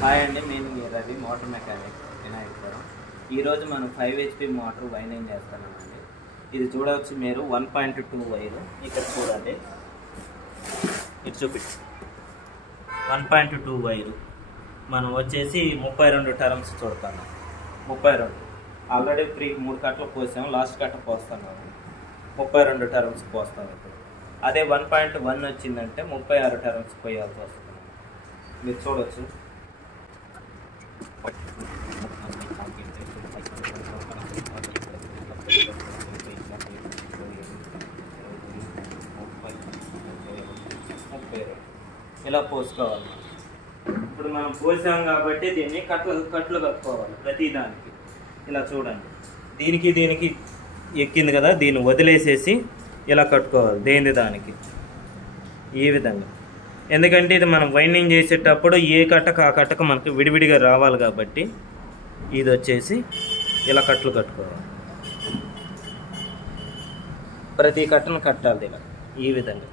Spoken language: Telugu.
హాయ్ అండి, నేను మీ రవి, మోటార్ మెకానిక్ వినాయకపురం. ఈరోజు మనం 5 HP మోటార్ వైండింగ్ చేస్తున్నామండి. ఇది చూడవచ్చు మీరు 1.2 వైరు. ఇక్కడ చూడండి, ఇది చూపించి 1.2 వైరు. మనం వచ్చేసి 32 టర్మ్స్ చూడతాము. 32 ఆల్రెడీ 3 కట్టలు పోసాము, లాస్ట్ కట్ట పోస్తున్నాము. 32 టర్మ్స్ పోస్తాము. ఇప్పుడు అదే 1.1 వచ్చిందంటే 36 టర్మ్స్ పోయాల్సి వస్తుంది. మీరు చూడవచ్చు. ఇలా పోసుకోవాలి. ఇప్పుడు మనం పోసాం కాబట్టి దీన్ని కట్లు కట్టుకోవాలి ప్రతి దానికి. ఇలా చూడండి, దీనికి ఎక్కింది కదా, దీన్ని వదిలేసేసి ఇలా కట్టుకోవాలి దేని దానికి ఈ విధంగా. ఎందుకంటే ఇది మనం వైండింగ్ చేసేటప్పుడు ఏ కట్టకు ఆ కట్టకు మనకు విడివిడిగా రావాలి కాబట్టి ఇది వచ్చేసి ఇలా కట్లు కట్టుకోవాలి. ప్రతి కట్టను కట్టాలి ఇలా ఈ విధంగా.